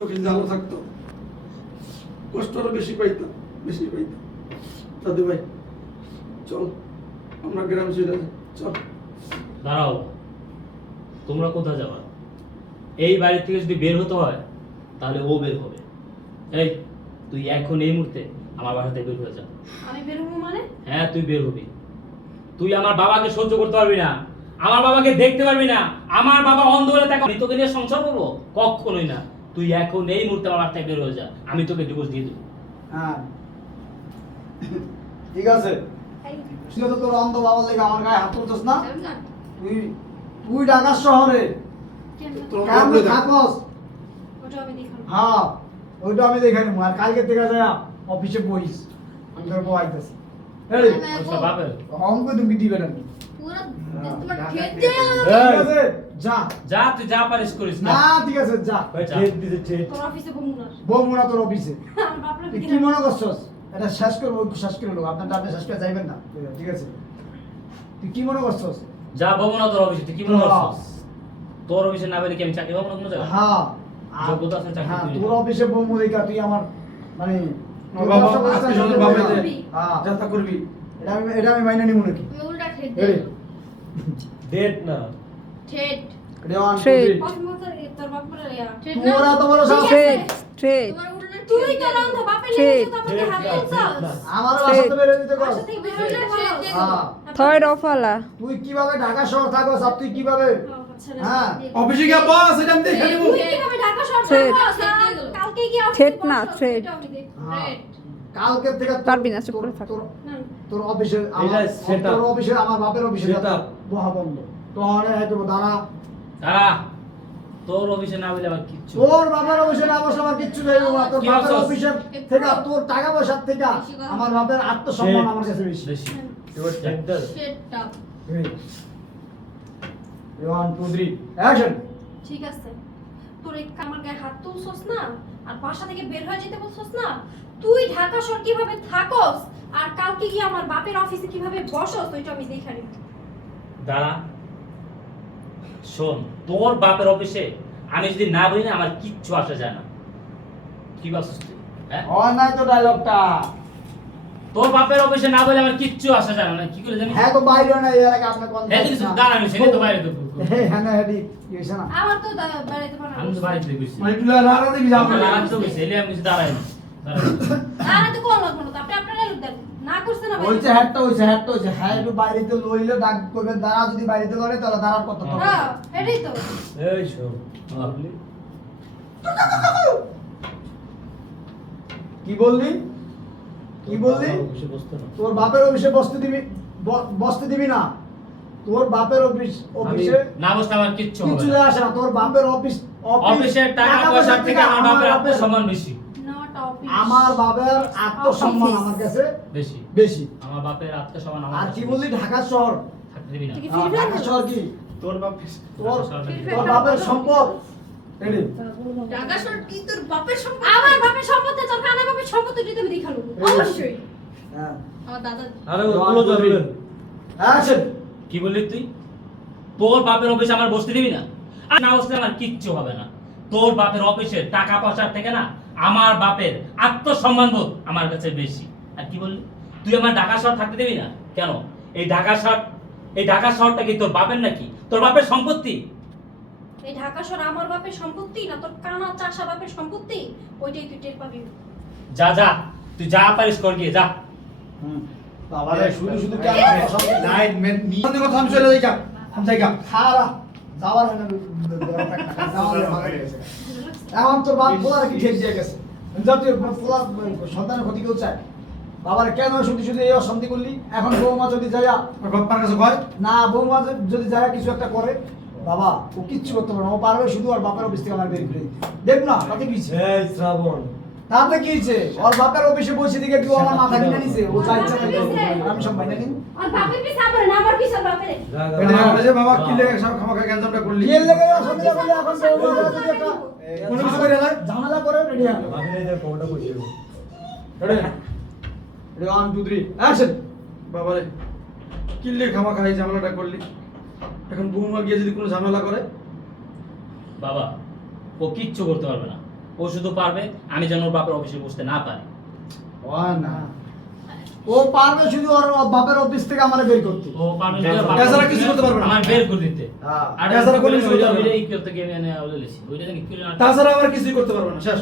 চোখে জ্বালা থাকতো, কষ্ট আরো বেশি পাইতাম। দাদু ভাই চল আমরা গ্রাম ছেড়ে যাই, চল। দাঁড়াও, তোমরা কোথায় যাবা? এই বাড়ি থেকে যদি বের হতে হয় তাহলে ও বের হবে। এই তুই এখন এই মুহূর্তে আমার বাসা থেকে বের হয়ে যা। আমি বের হবো মানে? হ্যাঁ তুই বের হবি। তুই আমার বাবাকে সহ্য করতে পারবি না, আমার বাবাকে দেখতে পারবি না। আমার বাবা অন্ধ হলে তাকে আমি তোকে নিয়ে সংসার করবো? কখনোই না। তুই এখন এই মুহূর্তে আমার বাসা থেকে বের হয়ে যা, আমি তোকে ডিভোর্স দিয়ে দেবো। হ্যাঁ ঠিক আছে, তুই তো তোর অন্ধ বাবার লেগে আমার গায়ে হাত তুলছিস না? তুই তুই ঢাকা শহরে কেমন থাকস? ওটা আমি দেখাবো। হ্যাঁ ওইটা আমি দেখে নেবো। আর কালকে থেকে যায় অফিসে বইস, আমি তোর বইতেছি। এই আচ্ছা বাপের অঙ্ক তুমি দিবে না। পুরো তোমার খেত দিয়ে ঠিক আছে যা যা, তুই যা পারিস করিস না। না ঠিক আছে যা। যা। তোর অফিসে বমুনার বৌমুনা তোর অফিসে আমার বাপরে তুই কি মনে করছস? এটা শেষ করবো, শেষ করে নেবো। আপনার আপনি শেষ করে যাইবেন না, ঠিক আছে? তুই কি মনে করছস? যা বাবু না তোর অফিসে, তুই কি মনে করছিস? তোর অফিসে না বেরে কি আমি চাকরি পাবো না কোনো জায়গায়? হ্যাঁ যোগ্যতা আছে চাকরি হ্যাঁ, তুই তোর অফিসে বৌমুদিকা তুই আমার মানে তুই বাবা, ব্যবসা করিস না, আত্মীয় স্বজন সেটা বাবা বলবি যে না। হ্যাঁ, যাতা করবি। এটা আমি মাইনে নিব নাকি? তুমি উল্টা খেত এই, দিয়ে ডেট না। ঠেট এটা one, two, Trade. three। পছন্দ করে তোর বাপরে ইয়া ঠেট তোর এত বড় সাহস? ট্রেড ট্রেড তোমার উল্টা তুই তো রান্ধ বাপে ঠেট। লেগেছে তো আমাকে হাত তুলছস আমার বাসা তো বের দিতে কর। বাসা থেকে বের হয়ে যা হ্যাঁ, থার্ড অফালা তুই কিভাবে ঢাকা শহর থাকস আর তুই কিভাবে হ্যাঁ। অফিসে গিয়ে বস, এটা আমি দেখে নিব। তুই কিভাবে ঢাকা শহর Trade. থাকবো? কালকে গিয়ে অফিসে ঠেট না, বসো, trade. এটা আমি দেখবো। হ্যাঁ। Trade. কালকে থেকে পারবি না, চুপ করে থাক। না, তোর অফিসে এটা setup। তোর অফিসে আমার বাপের অফিসে Setup। বহা বন্ধ। তো অনে হয়তো দাঁড়া, দাঁড়া, তোর অফিসে না বলে আমার কিচ্ছু। তোর বাবার অফিসে না বসে আমার কিচ্ছু চাইবো না। তোর কি বাবার বলছস? অফিসের থেকে তোর টাকা পয়সার থেকে আমার বাপের আত্মসম্মান আমার কাছে বেশি। বেশি। ঠেটটা। One two three action. ঠিক আছে, তোর এই আমার গায়ে হাত তুলছস না আর বাসা থেকে বের হয়ে যেতে বলছস না, তুই ঢাকা শহর কিভাবে থাকস আর কালকে গিয়ে আমার বাপের অফিসে কিভাবে বসস ওইটা আমি দেখে নিব। দাঁড়া, শোন, তোর বাপের অফিসে আমি যদি না বলি না আমার কিচ্ছু আসে যায় না। কি ভাবছিস তুই? হ্যাঁ? হয় নাই তো ডায়লগটা। তোর বাপের অফিসে না বলে আমার কিচ্ছু আসে যায় না। কি করে জানিস? হ্যাঁ তো বাইরে না এর আগে আপনি কোন হ্যাঁ কিন্তু দাঁড়া, আমি সেটা তো বাইরে দেবো। হ্যাঁ না হেডি কি হইছে না? আমার তো বেড়াইতে পারে আমি তো বাড়িতে গেছি। মানে তুই লারা দিবি যা আমার লাগাতে তো গেছি, এলে আমি কিছু দাঁড়াই না। আরে তো কোন লাগবে না তো আপনি আপনারা লোক দেন না করছে না ভাই। হইছে হ্যাটটা হইছে হ্যাঁ একটু বাইরেতে লইলে ডাক করবে দাঁড়া, যদি বাইরেতে করে তাহলে দাঁড়ার কথা তো হ্যাঁ এটাই তো। এই শোন, কি বললি অফিসে বসতে না। তোর বাপের অফিসে বসতে দিবি না। তোর বাপের অফিসে না বসতে আমার কিচ্ছু হবে কিছু না। আসে না। তোর বাপের অফিসের টাকা পয়সার থেকে আমার বাপের আত্মসম্মান বেশি। Not office. আমার বাবার আত্মসম্মান Office. আমার কাছে বেশি। বেশি। আমার বাপের আত্মসম্মান আমার আর কাছে কি বেশি। বললি ঢাকা শহর? থাকতে দিবি না। তুই কি ফ্রি ঢাকা ফায়ার শহর কি তোর বাপ তোর ঢাকা শহরটা কি? তোর বাপের সম্পদ? রেডি ঢাকা শহর কি তোর বাপের সম্পত্তি? আমার বাপের সম্পত্তি তোর কানা বাপের সম্পত্তি যদি আমি দেখালু অবশ্যই। হ্যাঁ আমার দাদা আরে ওগুলো যাবে। অ্যাকশন। কি বললি তুই? তোর বাপের অফিসে আমার বসতে দিবি না? আর না বসলে আমার কিচ্ছু হবে না। তোর বাপের অফিসে টাকা পয়সার থেকে না আমার বাপের আত্মসম্মান বোধ আমার কাছে বেশি। আর কি বললি? তুই আমার ঢাকা শহর থাকতে দিবি না কেন? এই ঢাকা শহরটা কি তোর বাপের নাকি? তোর বাপের সম্পত্তি? এই ঢাকা শহর আমার বাপের সম্পত্তি না তোর কানা চাষা বাপের সম্পত্তি? ওইটাই তুই টের পাবি। যা যা, তুই যা পারিস কর গিয়ে যা। বাবারে শুধু কেন লাইট মেন নি কোন কথা আমি চলে যাই কা আমি যাই কা খারা যাওয়ার হয় না এখন তোর বাপ পোলার কি ঠিক দিয়ে গেছে? তুই পোলার সন্তানের ক্ষতি কেউ চায়? বাবার কেন শুধু এই অশান্তি করলি? এখন বৌমা যদি যায় বাপ্পার কাছে কয় না, বৌমা যদি যায় কিছু একটা করে, বাবা ও কিচ্ছু করতে পারে না। ও পারবে শুধু আর বাপের অফিস থেকে আমার বেরিয়ে ফেলে দিতে। দেখ না তাতে কি হইছে? এই শ্রাবণ তাতে কি হয়েছে? ওর বাপের অফিসে বসে দিকে কেউ আমার মাথা কিনে নিছে। ও যা ইচ্ছা তাই করবে। আর আমি সব বাইনা নিন। আর বাপের পিছে আমার না আমার পিছে বাপের। এটা বলে বাবা কি লেগে সব খামাখা গ্যাঞ্জামটা করলি বিয়ের লেগে অশান্তি করলে এখন বৌমা যদি একটা কোনো কিছু করে না ঝামেলা করে রেডি হয়। আমি এই যে কোটা কইছি রেডি রেডি 1 2 3 অ্যাকশন। বাবারে কি লেগে খামাখা এই ঝামেলাটা করলি এখন বৌমা গিয়ে যদি কোনো ঝামেলা করে বাবা, ও কিচ্ছু করতে পারবে না। ও শুধু পারবে আমি যেন ওর বাপের অফিসে বসতে না পারি। ও না, ও পারবে শুধু ওর বাপের অফিস থেকে আমার বের করতে। ও পারবে হ্যাঁ, শুধু ওর বাপের এছাড়া অফিস কিছু থেকে করতে পারবে না। আমার বের করে দিতে। হ্যাঁ। আর এছাড়া কোনো কিছু করতে পারবে না। ওইটাই করতে গিয়ে আমি ওইটা জানি কি তাছাড়া আমার কিছুই করতে পারবো না, শেষ।